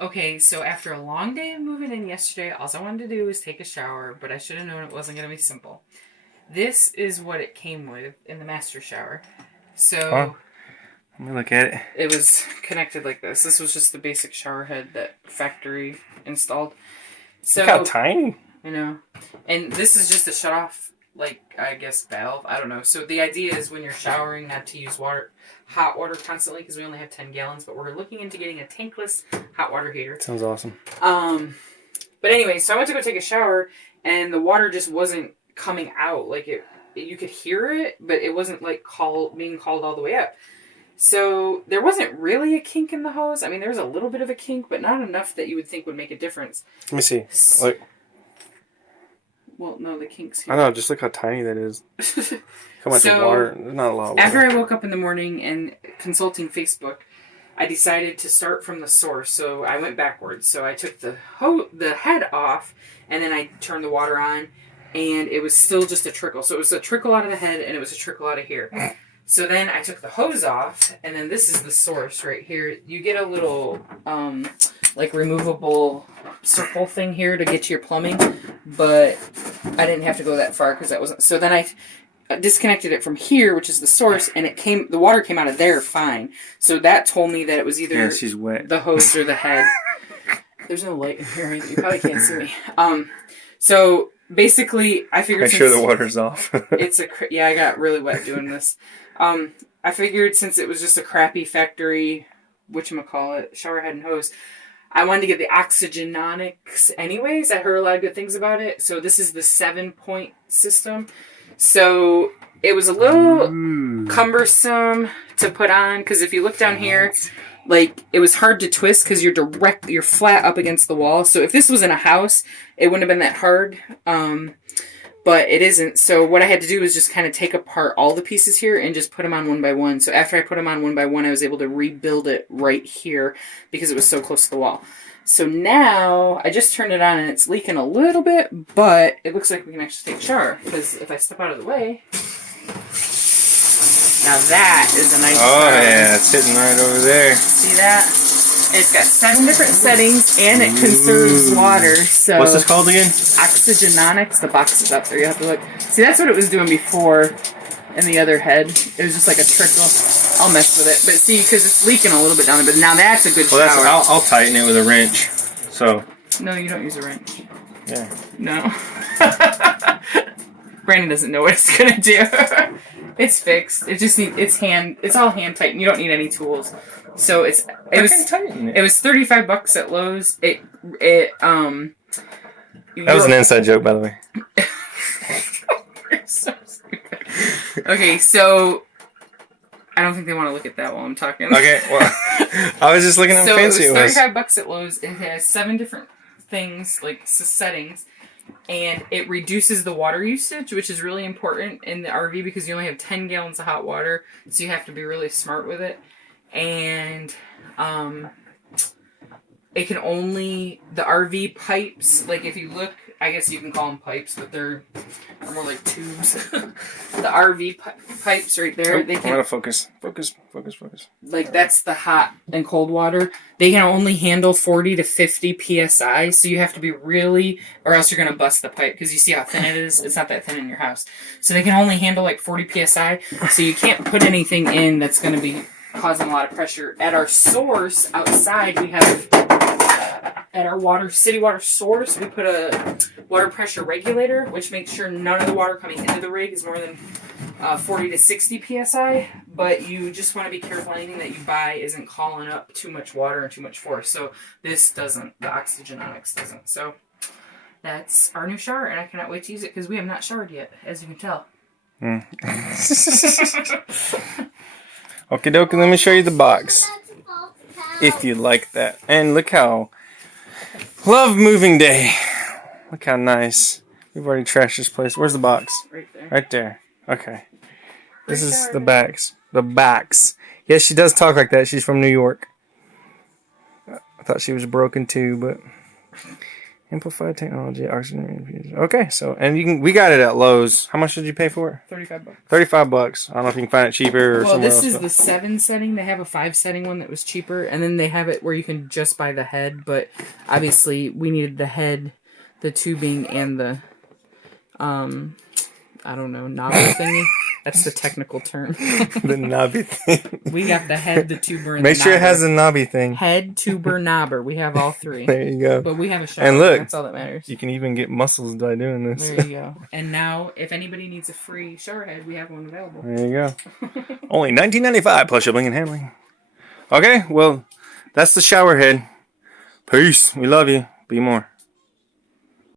Okay, so after a long day of moving in yesterday, all I wanted to do was take a shower, but I should have known it wasn't going to be simple. This is what it came with in the master shower. Huh? So Let me look at it. it was connected like this. This was just the basic shower head that factory installed. So Look how tiny. I know. And this is just a shut off, like, I guess, valve. I don't know. So the idea is when you're showering, not to use hot water constantly, because we only have 10 gallons, but we're looking into getting a tankless hot water heater. Sounds awesome. But anyway, so I went to go take a shower, and the water just wasn't coming out. Like, you could hear it, but it wasn't, like, being called all the way up. So there wasn't really a kink in the hose. I mean, there was a little bit of a kink, but not enough that you would think would make a difference. Let me see. Look. Well, no, the kink's here. I know. Just look how tiny that is. How much water? There's not a lot of water. After I woke up in the morning and consulting Facebook, I decided to start from the source. So I went backwards. So I took the head off, and then I turned the water on, and it was still just a trickle. So it was a trickle out of the head, and it was a trickle out of here. So then I took the hose off, and then this is the source right here. You get a little, like, removable circle thing here to get to your plumbing, but I didn't have to go that far because that wasn't. So then I disconnected it from here, which is the source, and the water came out of there fine. So that told me that it was either she's wet. The hose or the head. There's no light in here. You probably can't see me. So basicall,y I figured. Make sure the water's off. Yeah, I got really wet doing this. I figured since it was just a crappy factory, whatchamacallit, shower head and hose, I wanted to get the Oxygenonics anyways. I heard a lot of good things about it. So this is the 7-point system. So it was a little cumbersome to put on because if you look down here, like, it was hard to twist because you're flat up against the wall. So if this was in a house, it wouldn't have been that hard. But it isn't. So what I had to do was just kind of take apart all the pieces here and just put them on one by one. So after I put them on one by one, I was able to rebuild it right here because it was so close to the wall. So now I just turned it on and it's leaking a little bit, but it looks like we can actually take a shower because if I step out of the way, now that is a nice shower. Yeah, it's hitting right over there. See that? It's got 7 different settings, and it conserves water. So what's this called again? Oxygenonics. The box is up there. You have to look. See, that's what it was doing before in the other head. It was just like a trickle. I'll mess with it. But see, because it's leaking a little bit down there. But now that's a good shower. I'll tighten it with a wrench. So. No, you don't use a wrench. Yeah. No. Brandon doesn't know what it's going to do. It's fixed. It's all hand tightened. You don't need any tools. So it was $35 at Lowe's. That was an inside joke, by the way. You're so stupid. Okay, so I don't think they want to look at that while I'm talking. Okay, well, I was just looking at how fancy it was. $35 at Lowe's. It has 7 different things, like settings, and it reduces the water usage, which is really important in the RV because you only have 10 gallons of hot water, so you have to be really smart with it. And it can only, the RV pipes, like if you look, I guess you can call them pipes, but they're more like tubes. The RV pipes right there, they can... I'm gonna focus. Like that's the hot and cold water. They can only handle 40 to 50 PSI, so you have to be really, or else you're gonna bust the pipe, because you see how thin it is? It's not that thin in your house. So they can only handle like 40 PSI, so you can't put anything in that's gonna be causing a lot of pressure. At our source outside, we have, at our city water source, we put a water pressure regulator, which makes sure none of the water coming into the rig is more than 40 to 60 PSI, but you just want to be careful anything that you buy isn't calling up too much water and too much force. So this doesn't, the Oxygenonics doesn't. So that's our new shower, and I cannot wait to use it because we have not showered yet, as you can tell. Okie dokie, let me show you the box. If you like that. And look how... Love moving day. Look how nice. We've already trashed this place. Where's the box? Right there. Right there. Okay. This is the backs. The backs. Yes, she does talk like that. She's from New York. I thought she was broken too, but... Amplified technology, oxygen infusion. Okay, so and we got it at Lowe's. How much did you pay for it? $35. $35. I don't know if you can find it cheaper or Well, somewhere this else. is the 7 setting. They have a 5 setting one that was cheaper, and then they have it where you can just buy the head. But obviously, we needed the head, the tubing, and the I don't know, knobber thingy. That's the technical term. The knobby thing. We got the head, the tuber, and Make the sure it knobber. has a knobby thing. Head, tuber, knobber. We have all 3. There you go. But we have a shower. And look, That's all that matters. you can even get muscles by doing this. There you go. And now, if anybody needs a free shower head, we have one available. There you go. Only $19.95 plus shipping and handling. Okay, well, that's the shower head. Peace. We love you. Be more.